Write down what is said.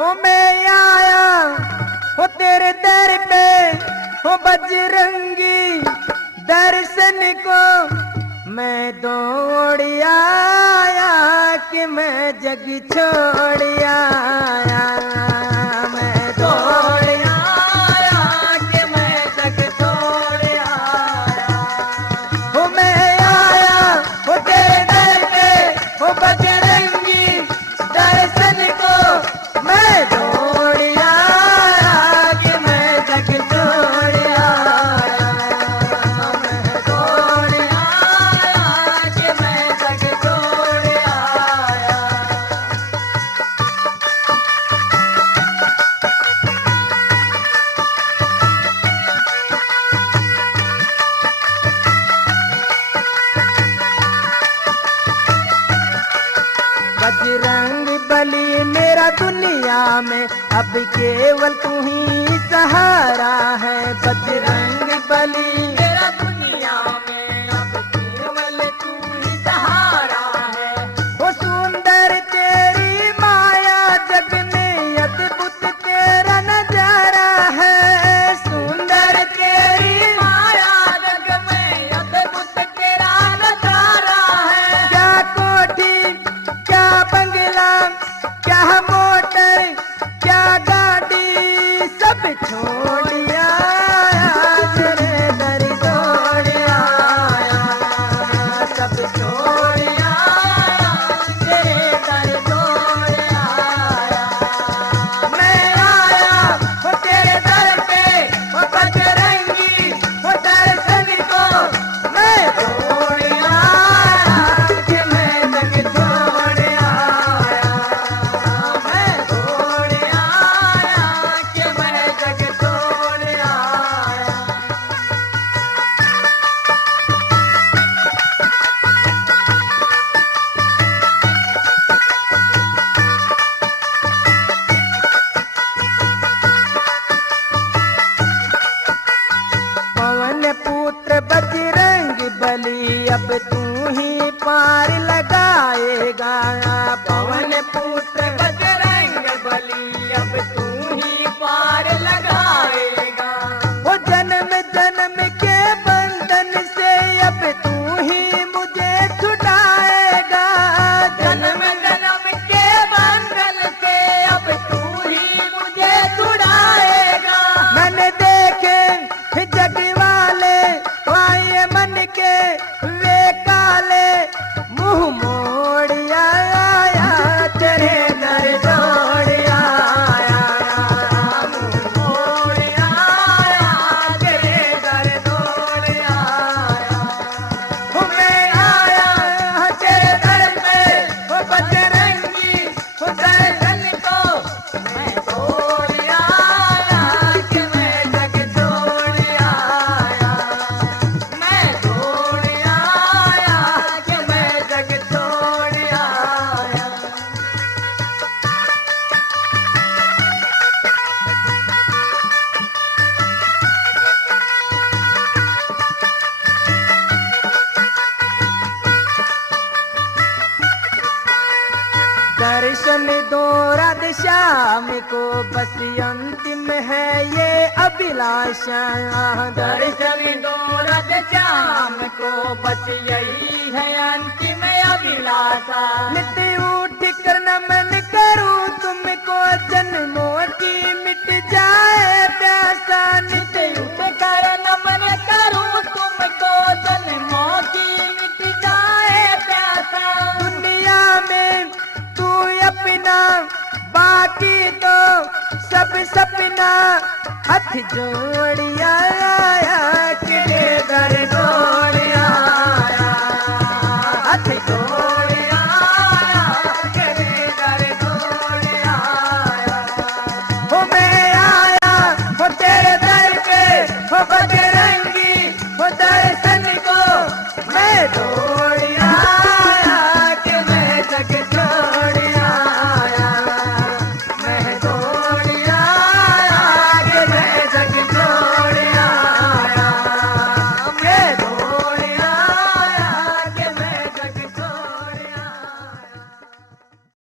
हो मैं आया हो तेरे दर पे, हो बजरंगी दर्शन को मैं दौड़ आया कि मैं जग छोड़ आया। मैं दौड़ आया कि मैं जग छोड़ आया। हो मैं आया हो तेरे दर पे, हो बजरंगी दर्शन को मैं दौड़ आया कि मैं जग छोड़ आया। मैं दौड़ आया कि मैं जग छोड़ आया। बजरंग बली मेरा दुनिया में अब केवल तू ही सहारा है। बजरंग बली मेरा दुनिया में अब केवल तू ही सहारा है। वो सुंदर तेरी माया जग में अद्भुत तेरा नजारा है। सुंदर तेरी माया जग में अद्भुत तेरा नजारा है। क्या कोठी क्या बंगला क्या मोटर क्या गाड़ी सब छोड़ आया तेरे दर दौड़ आया। सब छोड़ आया तेरे दर दौड़ आया। मैं आया हो तेरे दर पे, हो बजरंगी हो दर्शन को मैं दौड़ आया कि मैं जग छोड़ आया। मैं दौड़ आया कि मैं जग छोड़ आया। पवन पुत्र बजरंग बली अब तू ही पार लगाएगा। पवन पुत्र बजरंग बली अब तू ही पार लगाएगा। वो जन्म जन्म के बंधन से अब तू ही मुझे छुड़ाएगा। जन्म जन्म के बंधन से अब तू ही मुझे छुड़ाएगा। मैंने देखे जग वाले आए मन के वे काले, मुंह मोड़ आया तेरे दर दौड़ आया। मुंह मोड़ आया तेरे दर दौड़ आया। हो मैं आया तेरे दर पे, हो बजरंगी हो दर्शन को मैं दौड़ आया कि मैं जग छोड़ आया। मैं दौड़ आया कि मैं जग छोड़ आया। दर्शन दो राधे श्याम को बस अंतिम है ये अभिलाषा। दर्शन दो राधे श्याम को बस यही है अंतिम अभिलाषा। नित्य उठ कर नमन करूं तुमको जन्मों की मिट जाए प्यासा। नित्य उठ कर नमन करूं तुमको जन्मों की मिट जाए प्यासा। दुनिया में तू अपना बाकी तो सब सपना हाथ जोड़ आया कि दर दौड़